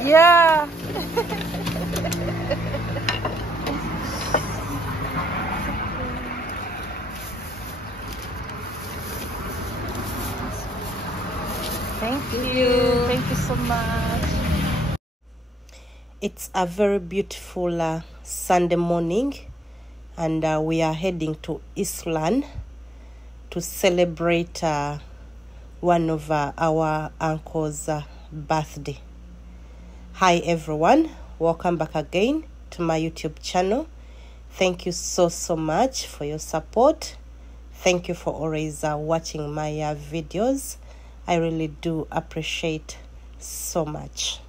Yeah. Thank you. Thank you so much. It's a very beautiful Sunday morning, and we are heading to Eastland to celebrate one of our uncle's birthday. Hi everyone, welcome back again to my YouTube channel. Thank you so much for your support. Thank you for always watching my videos. I really do appreciate so much.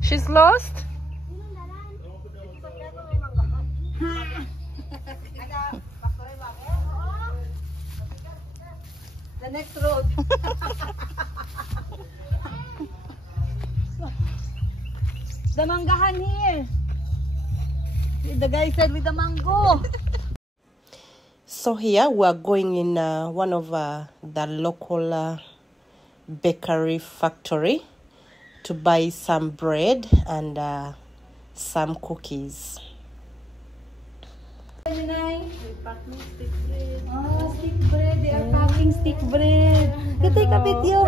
She's lost? The next road. The manggahan here. The guy said with the mango. So here we are going in one of the local bakery factory to buy some bread and some cookies. Oh, stick bread. They are packing stick bread. You take a video.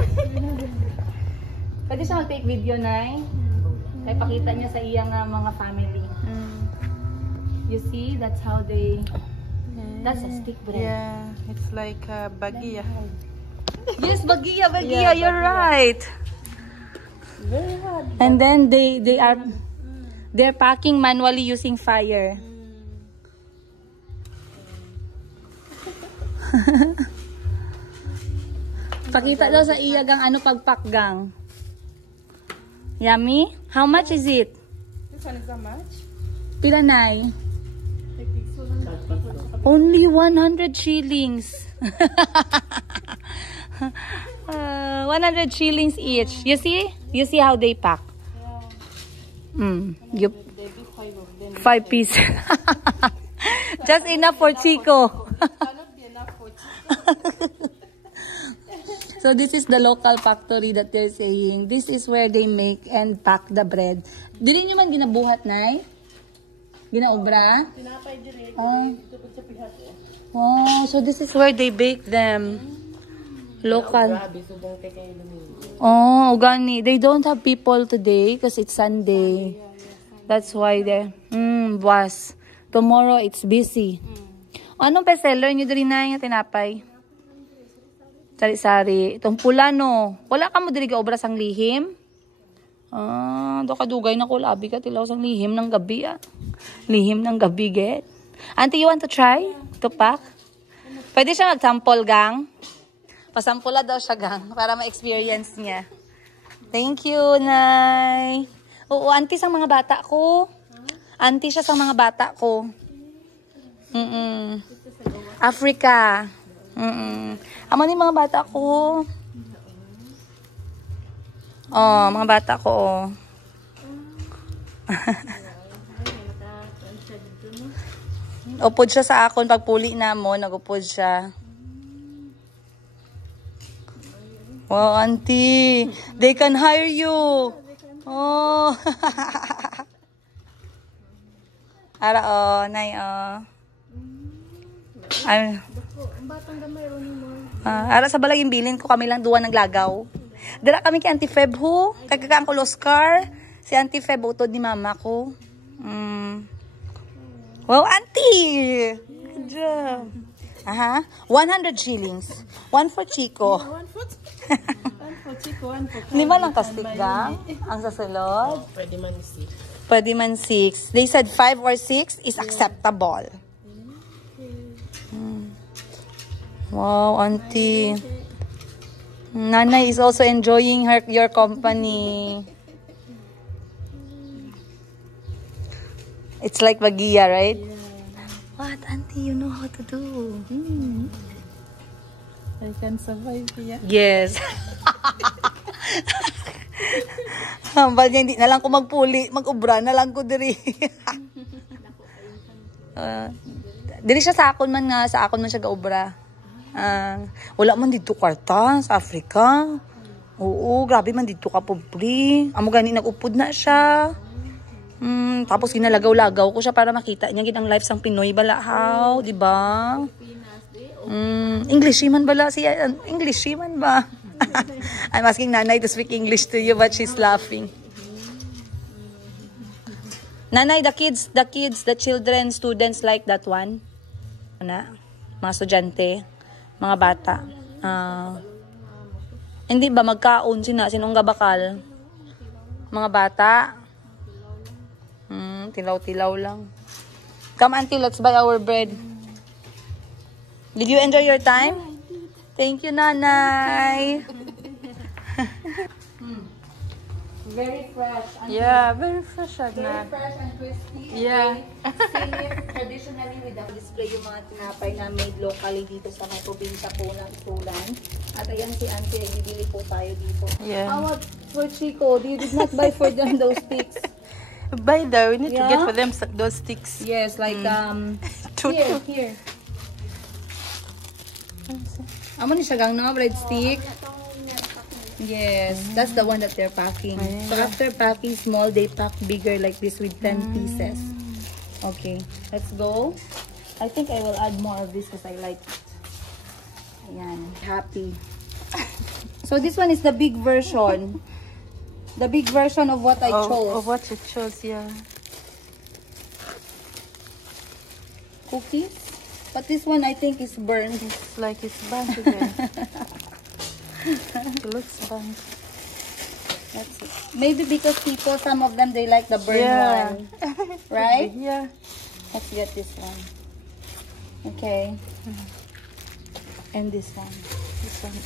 Pwede siya mag-take video, Nay? Kaya pakita niya sa iyang mga family. You see, that's how they... That's a stick bread. Yeah, it's like bagia. Yes, bagia, yeah, you're right. Very hard. And then they're packing manually using fire. Pakita daw sa iya gang ano pagpakgang. Yummy? How much is it? This one is how much? Pila, Nay? Only 100 shillings. 100 shillings each. You see? You see how they pack? Yep. 5 pieces. Just enough for Chico. So this is the local factory that they're saying. This is where they make and pack the bread. Dili nyo man ginabuhat, Nay? Ginaobra? Tinapay direct. Oh, so this is where they bake them. Local. Oh, gani. They don't have people today because it's Sunday. That's why they're... was. Tomorrow it's busy. Anong bestseller nyo diri na yung tinapay? Sari-sari. Itong pula, no? Wala ka mo diri obra sang lihim? Do kadugay na ko labi ka tilaw sang lihim ng gabi Lihim ng gabi, get? Auntie, you want to try to pack? Pwede siya mag-sample, gang? Pasampula daw siya, gang, para ma-experience niya. Thank you, Nay. Oo, auntie sang mga bata ko. Auntie siya sang mga bata ko. Africa. Amo ni mga bata ko. Oh, mga bata ko, oh. Upod siya sa akon pagpuli na mo, nagupod siya. Wow, auntie, they can hire you. Oh. Ara, oh, Nay, oh. Ara sa balay imbilin ko kami lang duwa ng lagaw. Dala kami kay Auntie Feb ho. Kagkakaan ko Oscar. Si Auntie Feb utod ni mama ko. Wow, Auntie! Good job. 100 shillings. One for Chico. One for Chico, one for Kami. 5 lang kastik, gang. Ang sasulod. Pwede man 6. Pwede man 6. They said 5 or 6 is acceptable. Wow, Auntie. Nanay is also enjoying your company. It's like bagia, right? Yeah. What, Auntie? You know how to do. I can survive here. Yes. Hambal niya, hindi na lang ko magpuli. Mag-ubra na lang ko diri. Diri siya sa akon man nga. Sa akon man siya ga-ubra. Wala man dito kwarta sa Africa. Oo, grabe man dito ka pobre. Amo gani nag-upod na siya. Tapos ginalagaw-lagaw ko siya para makita niya ginang life sang Pinoy balahaw, di ba? English man bala siya. English man ba? I'm asking Nanay to speak English to you, but she's laughing. Nanay, the children, students like that one? Mga estudyante, mga bata. Hindi ba magkaon sinong gabakal? Mga bata? Tilaw-tilaw lang. Come, auntie, let's buy our bread. Did you enjoy your time? Thank you, Nanay. Very fresh. Yeah, very fresh, Agna. Very fresh and crispy. Yeah. Traditionally, with the display yung mga tinapay na made locally dito sa may probinsya po ng Isulan. At ayan si Auntie, bibili po tayo dito. Yeah. How about for Chico? You did not buy for them those sticks? By the we need to get Yeah? for them those sticks. Yes, like here. Amo ni siya gang na breadstick. Yes, that's the one that they're packing. So after packing small, they pack bigger like this with 10 pieces. Okay, let's go. I think I will add more of this because I like it. Ayan, happy. So this one is the big version. The big version of what I chose. Of what you chose, yeah. Cookies. But this one I think is burned. It's like it's burnt again. It looks burnt. That's it. Maybe because people, some of them, they like the burnt Yeah. one. Right? Yeah. Let's get this one. Okay. And this one. This one.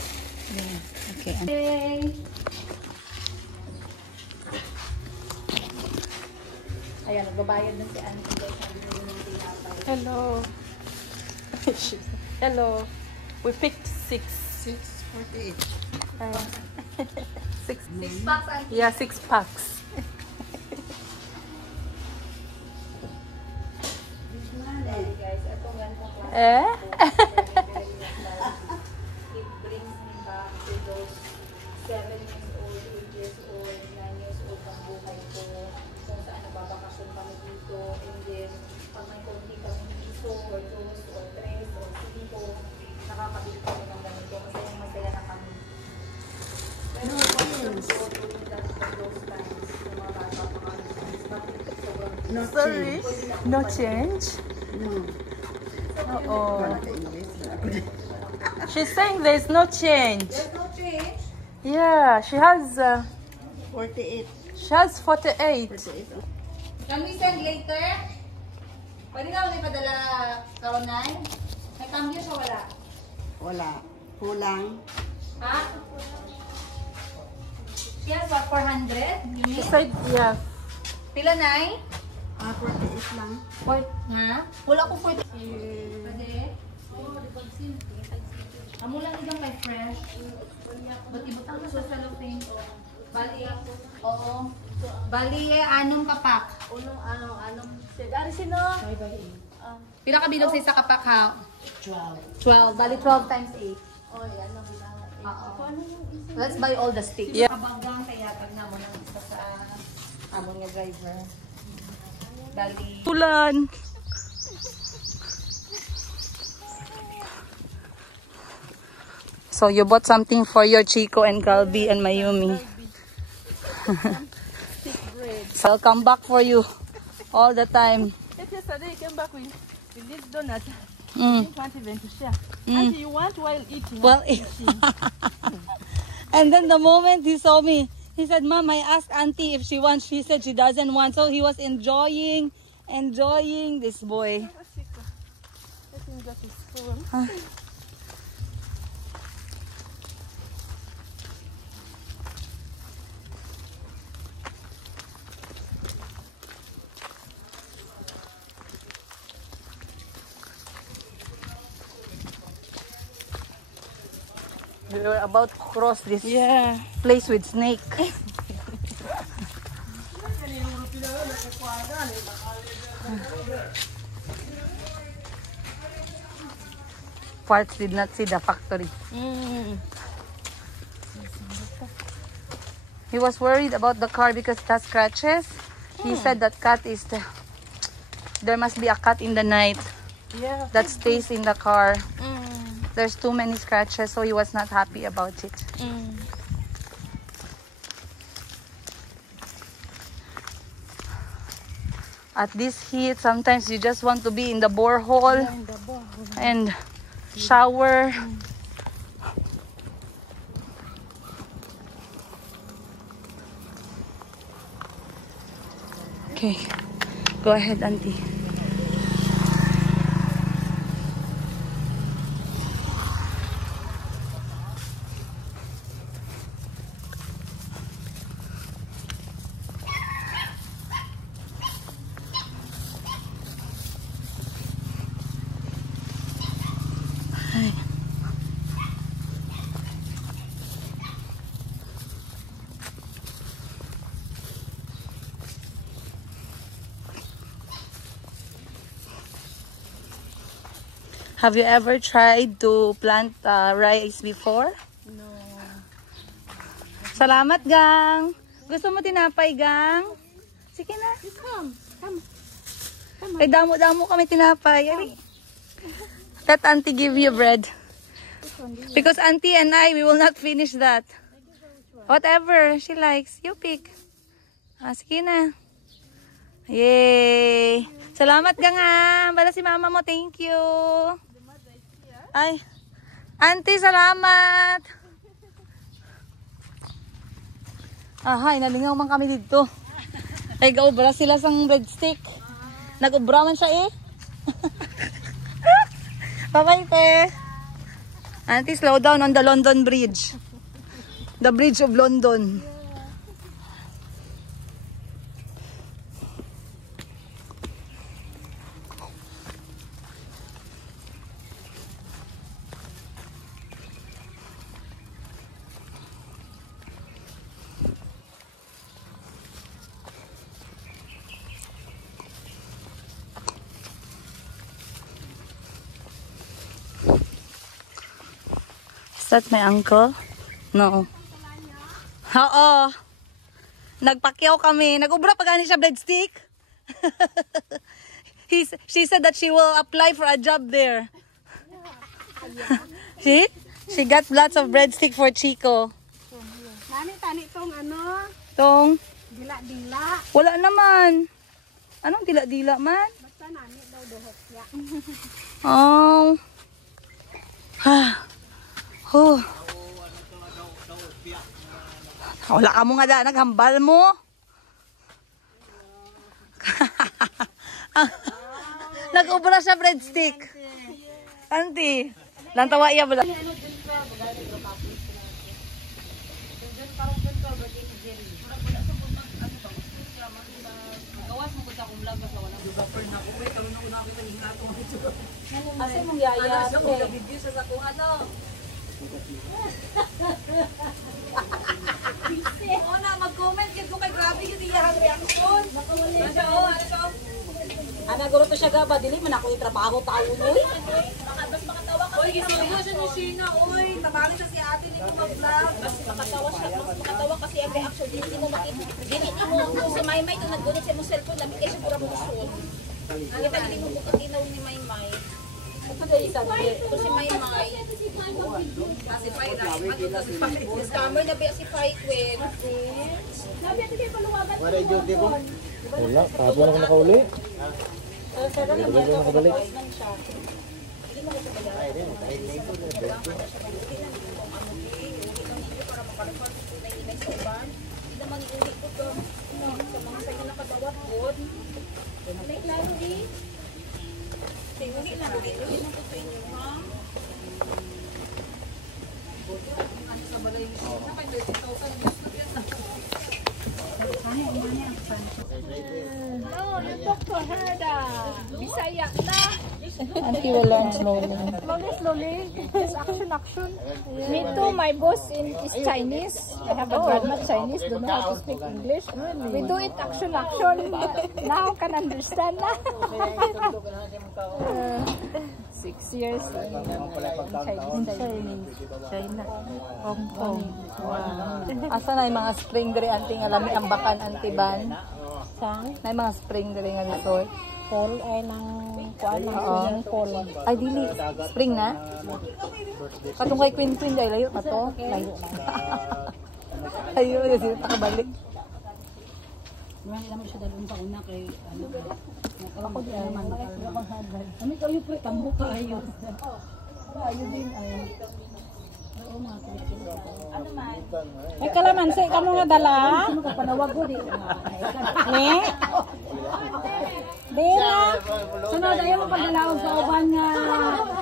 Yeah. Okay. Okay. Ayan, nagbabayad na si Auntie. Guys, sabi niyo yung tinapay. Hello. Hello. We picked 6. 648. 6 packs, Auntie. Yeah, 6 packs. Guys, itong ganito class. Eh? It brings me back to those 7 years old, 8 years old, 9 years old ng buhay ko. Kung saan nagbabakasyon kami dito. And then, pag may konti kami piso, or 2, or 3, or 5, nakakabili kami ng ganito. Masayang masaya na kami. Pero those times, yung mga bata pa kami, sobrang No Sorry. change. No change? No. Oh. Wala ka English. She's saying there's no change. there's no change. Yeah, she has 48. 48. 48. Can we send later? Pwede na ulit padala karonan? May cambio siya wala? Wala. Kulang. Ha? Yes, what, 400? She said, yeah. Pila na 48 lang. Ha? Wala ko 40. Pwede? Amo lang idang kay fresh. Ba't ibutang ko sa cellophane? Bali ako. Oo. Bali anong kapak? Anong Dari sino? Pila ka bilog sa isa kapak ha? 12. Bali 12 times 8. Oy, anong bilangan? Oo. Let's buy all the sticks. Yeah. Kabagang kaya tag na mo ng isa sa amon nga driver. Bali. Ulan. So you bought something for your Chico and Calbi and Mayumi. So I'll come back for you all the time. Yesterday you came back with this donut. Mm. Didn't want even to share. Auntie, you want while eating? Well, and then the moment he saw me, he said, "Mom, I asked Auntie if she wants." She said she doesn't want. So he was enjoying this boy. I think that is full. We were about to cross this Yeah. place with snake. parts, did not see the factory. He was worried about the car because it has scratches. He said that there must be a cat in the night that stays in the car. There's too many scratches, so he was not happy about it. At this heat, sometimes you just want to be in the borehole and shower. Okay, go ahead, Auntie. Have you ever tried to plant rice before? No. Salamat, Gang. Gusto mo tinapay, Gang? Sige na. Come. Ay, damo-damo kami tinapay. Let Auntie give you bread. Because Auntie and I, we will not finish that. Whatever she likes, you pick. Sige na. Yay! Salamat, Gang, ha. Bala si mama mo. Thank you. Ay, Auntie, salamat. Ay, nalingaw man kami dito. Ay, gaubra sila sang breadstick. Nag-ubra man siya eh. Bye-bye, te. Auntie, slow down on the London Bridge. The Bridge of London. Is that my uncle? No. Oo. Nagpakyaw kami. Nag-ubra pa gani siya breadstick. She said that she will apply for a job there. See? She got lots of breadstick for Chico. Tani tong ano? Tong? Dila-dila. Wala naman. Anong dila-dila man? Basta nani daw dohok ya. Oh. Oh. Wala ka mo nga da, naghambal mo. Nag-ubra siya breadstick. Auntie, lang tawa iya bala. Asa mong yaya? Oo na, mag-comment kasi kay grabe yung iyahang reaction. Ana guro to siya gaba dili man ako itrabaho taon oy. Makatawa ka. Oy, gisino siya ni Sheena. Oy, tabali sa si ate nito mag-vlog. Makatawa kasi ang reaction dili mo makita. Dili mo si Maymay to naggunit sa imong cellphone labi kay siya pura mo gusto. Kita dili mo pagkinaw ni Maymay. Ito dali sa ito si Maymay. Kasi pa ina, ito si Pai. Scammer na ba si Pai Queen? Wala, kahapon ako nakauli. Wala ako nakabalik. No, you talk to her da. Bisaya na. Auntie will learn slowly. Slowly. Just action. Me too, my boss is Chinese. I have a grandma Chinese, don't know how to speak English. We do it action. Now can understand na. 6 years in China. Hong Kong. Wow. Asa na yung mga spring diri anting alami ambakan antiban? Sang Na yung mga spring diri nga resort. pool ay nang kuan ng swimming pool. Ay dili, spring na. Katong kay Queen dahil layo pa to. Layo na. Layo na sila nakabalik. Marami naman siya dalawang sa una kay ano. Ako di naman. Ano kayo pre, tambo ka ayo. Ayo din ay. May kalamansi ka mo nga dala. Ano ka panawag ko di. Ni? Dila. Sunod ayaw mo pagdalaog sa uban nga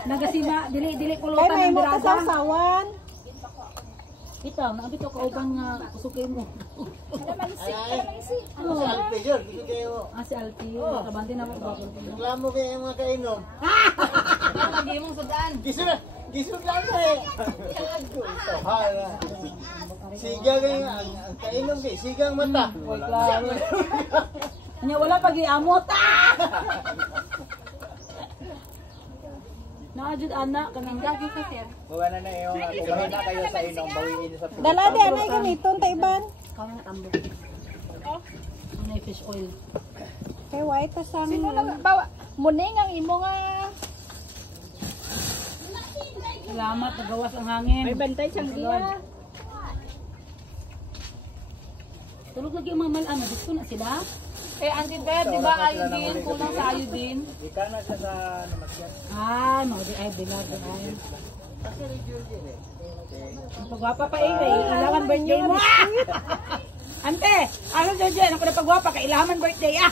nagasima dili Kay pulutan may ng mo birada. kasasawan. Bitaw, naabito ka uban nga kusukay mo. Ano? Si Alpi. Kabante na ako. Reklamo kayo yung mga kainom. Lagi mong sudaan. Gisod lang na eh. Sigang ang kainom kayo, sigang mata. Nya wala pag-iamot. Naajud anak kanang gagi ka sir. Buwan na yung ubahin na kayo sa inom, bawiin sa pilihan. Dala di anay gamiton ta iban. Kamang tambo. Ano fish oil. Kay white ta sang. Sino na bawa? Muning ang imo nga. Salamat nagawas ang hangin. May bantay sang iya. Tulog lagi ang mga ano dito na sila. Eh, Auntie Beth, di ba ayodin? Kulang sa ayodin. Ika na siya sa namasyan. Ay, mga di ay bilad ay. Ang pagwapa pa ilawan birthday mo. Ante, ano Jojo, ano ko na pagwapa ka ilaman birthday ah.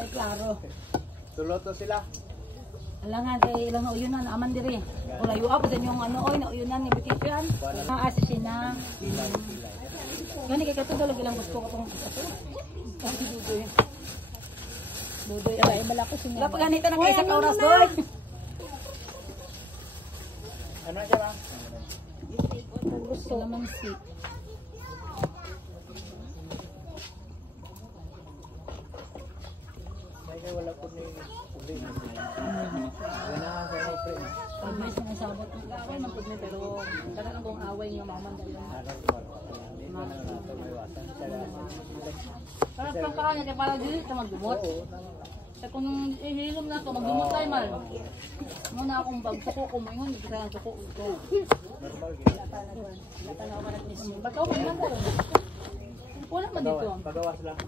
Ay klaro. Tuloto sila. Alangan kay ilang na uyunan aman diri. O layo ako sa inyong ano oy na uyunan nga vacation. Mga asesina. Gani kay kato lagi lang gusto ko tong Dudoy. Dudoy ay malako siya. Wala pa ganito na kay sa oras doy. Ano siya ba? Gusto naman si. Kaya wala po ni uli. Ganahan sa mga pre. Pag may sinasabot ko away man pud ni pero kada lang kong away nga maman dali. Para pagkakan niya para dili ta magdumot. Sa kung ihilom na to magdumot tayo mal. Mo na akong bagsuko ko mo ingon kita ang suko ko. Normal gid. Tanaw man ni siya. Bakaw man lang ko. Wala man dito. Pagawas lang.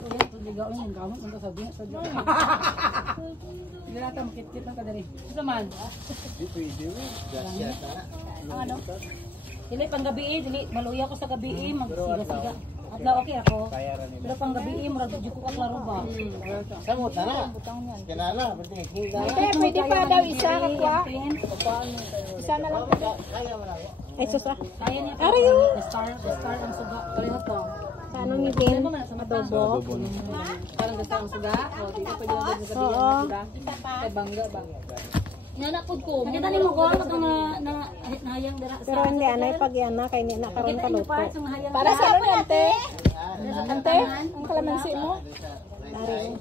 Wala to ligaw niyan gamot man ka sabi sa diyan. Hindi natin makit-kit ng kadari. Ito man. Di pwede wi. Gasya na. Ano? Dili pang gabi dili maluya ko sa gabi magsiga-siga. Adlaw okay ako. Kaya ra nila. Pero pang gabi murag di ko klaro ba. Samot na. Kanala, pati hinga. Kaya pwede pa daw isa ka kwa. Isa na lang. Kaya mo na. Ay susa. Kaya niya. Star ang suga. Kalimot ko. Sa anong ngipin? Ano man sa adobo? Parang gusto ang suga. O dito pwede na din sa suga. Kay bangga ba. Nanapod ko. Nakita ni mo ko na nahayang dara. Pero hindi anay pag yan na kay ni na karon Kita niyo kaluto. pa sa nahayang. Para sa ano ante? Ante, ang kalamansi mo? Dari.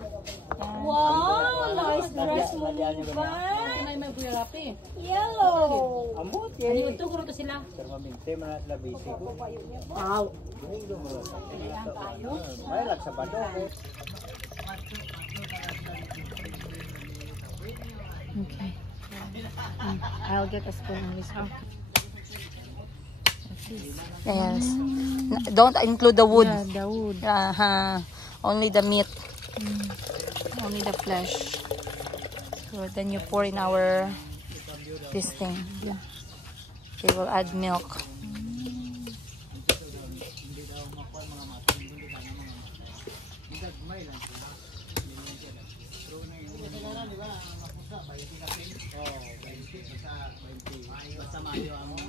Wow, nice dress mo ba? May buyarapi. Yellow. Amot Ano yan. ito ko to sila. Pero maminte man at labisi ko. Wow. Domingo mo. May lag sa bado. Okay. I'll get a spoon on this one. Yes. Don't include the wood. Yeah, the wood. Only the meat. Only the flesh. So then you pour in our this thing. They will add milk.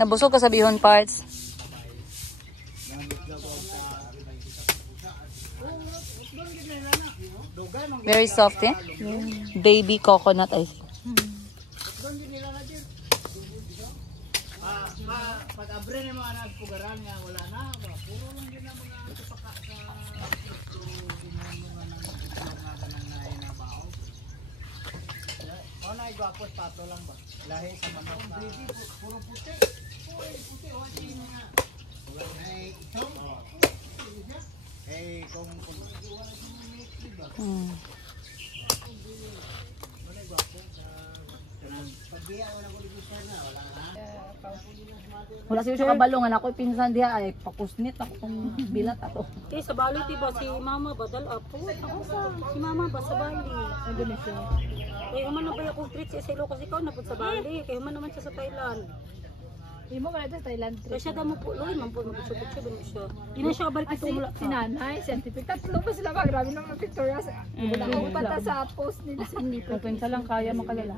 Nabusog ka sa bihon parts. Very soft, eh? Baby coconut, I think. Pag abre na mga nagpugaran nga wala na. Puro lang din ang mga kapaka sa mga nang nainabaw. may gwapos pato lang ba? Lahi sa manok na... Puro puti. Puti. Ay, itong? Eh, kung... Wala siya sa kabalongan ako pinsan diha ay pakusnit ako kung bilat ako. Eh, sa Bali, diba, si Mama ba, dalapo? Ako si Mama ba, sa Bali? Ay, ganun siya. Eh, human na ba yung treat siya sa ilo kasi ikaw na po sa Bali. Kaya human naman siya sa Thailand. Hindi mo ba sa Thailand trip? Kaya siya damo po, loy, man po, magsubot siya, ganun siya. Di na siya kabalik ito mula Si nanay, scientific. Tatlo pa sila ba? Grabe naman Victoria. Ako pata sa post nila sa Kung pinsa lang kaya makalala.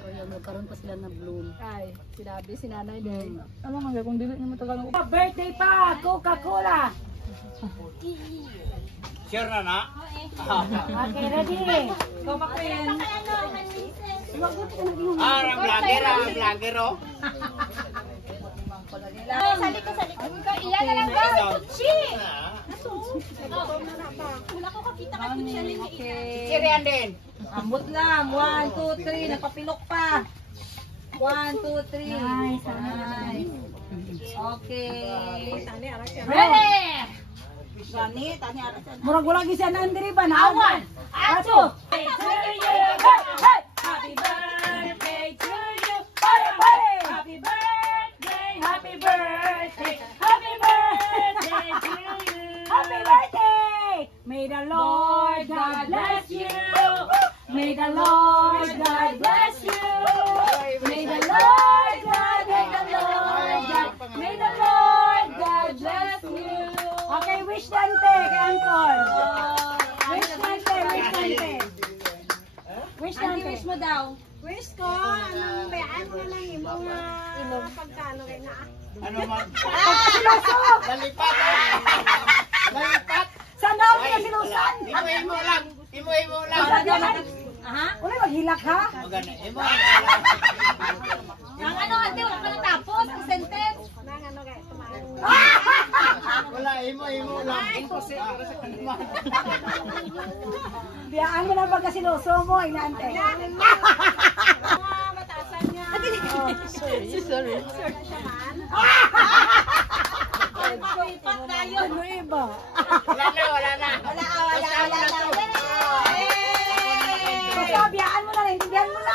Kaya magkaroon pa sila na bloom. Ay, sinabi si nanay din. Ano nga kung dili ni matagal ako. Birthday pa! Coca-Cola! Sure na? Okay, ready? Go back in. Ang vlogger, oh. Iyan na lang ba? Kutsi! Wala ko kakita kay Kutsi. Sirian din. Ambot lang. 1, 2, 3. Nagpapilok pa. 1, 2, 3. Nice. Okay. Ready! Gani, tani ara sa. Murag wala gi siya nandiri ba na? Awan! Ato! Happy birthday to you! Pare, pare! Happy birthday! Happy birthday! Happy birthday to you! Happy birthday! May the Lord God bless you! May the Lord God bless you! May the Lord God, may the Lord God, may the Lord God bless you! Okay, wish Dante kay Uncle! Wish Dante, wish Dante! Wish Dante! Wish mo daw! Wish ko, anong bayaan mo ng imong pagkano rin na? Ano man? Siloso! Lalipat, Lalipat. Saan daw ka silusan? Imo lang. Imo lang. Wala maghilak ha? Magana. Imo. Ang ano ate, wala ka natapos. Ang sentence. Nang ano kaya tumahan? Wala, imo lang. Imposible sa kanila. Biyaan mo na pagkasiloso mo, inaante. Mataasan niya. Sorry. Ipat tayo. Ano iba? Wala na. Basta biyaan mo na, naintindihan mo na.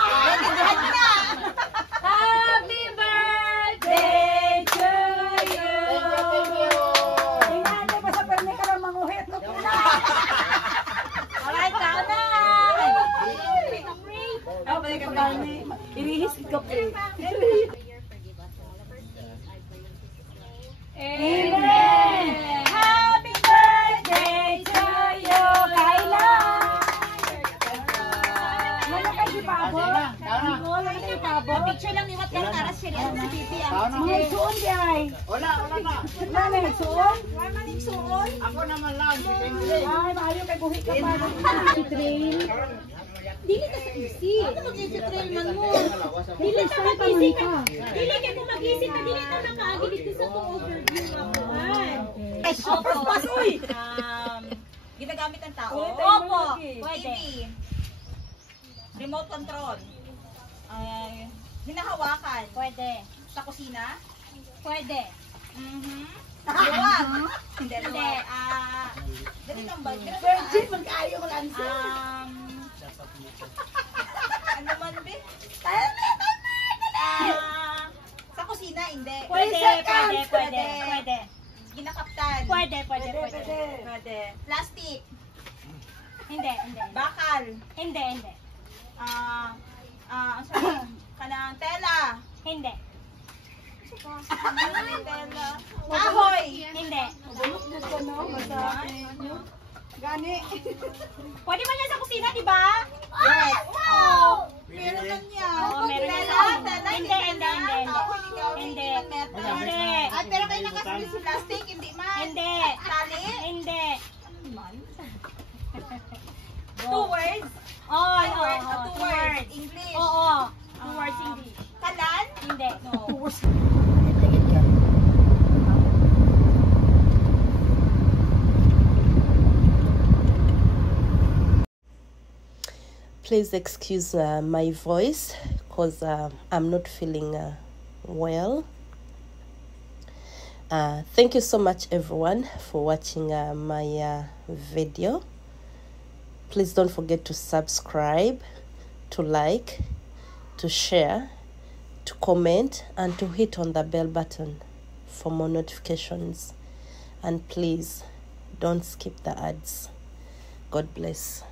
Happy birthday to you. Thank you. Inaante pa sa perme ka lang manguhit. Look mo na. Alright, tao na. Ako balik ka perme. Irihis ka pre. Amen! Happy birthday to you, Kayla! Wala kayo si Pabo? Wala kayo si Pabo? Picture lang ni Wat Kang Taras siya si Bibi. Mga nagsuon di ay. Wala na. Wala na nagsuon? Ako naman lang. Ay, maayo kay buhit ka pa. Train. Dili ka sa easy. Ano mag-easy-train man mo? Dili ka mag-easy ka. Dili ka kung mag-easy ka. Dili ka nakaagi dito sa itong overview na buwan. Opo. Ginagamit ang tao? Opo. Pwede. Remote control. Hinahawakan? Pwede. Sa kusina? Pwede. Luwag? Hindi. Dali lang ba? Virgin, magkaayo mo lang siya. Ano man, be? Sa kusina, hindi. Pwede. Ginakaptan. Pwede. Plastic. Hindi. Bakal. Hindi. Kanang tela. Hindi. Tela. Kahoy. Hindi. Gani. Pwede man yan sa kusina, di ba? Yes. Wow! Meron man yan. Meron Tela. yan. Hindi. At pero kayo nakasabi si plastic, hindi man. Hindi. Tali. Hindi. 2 words. Two words. English. Oo. 2 words English. Kalan. Hindi. Please excuse my voice because I'm not feeling well. Thank you so much everyone for watching my video. Please don't forget to subscribe, to like, to share, to comment, and to hit on the bell button for more notifications. And please don't skip the ads. God bless.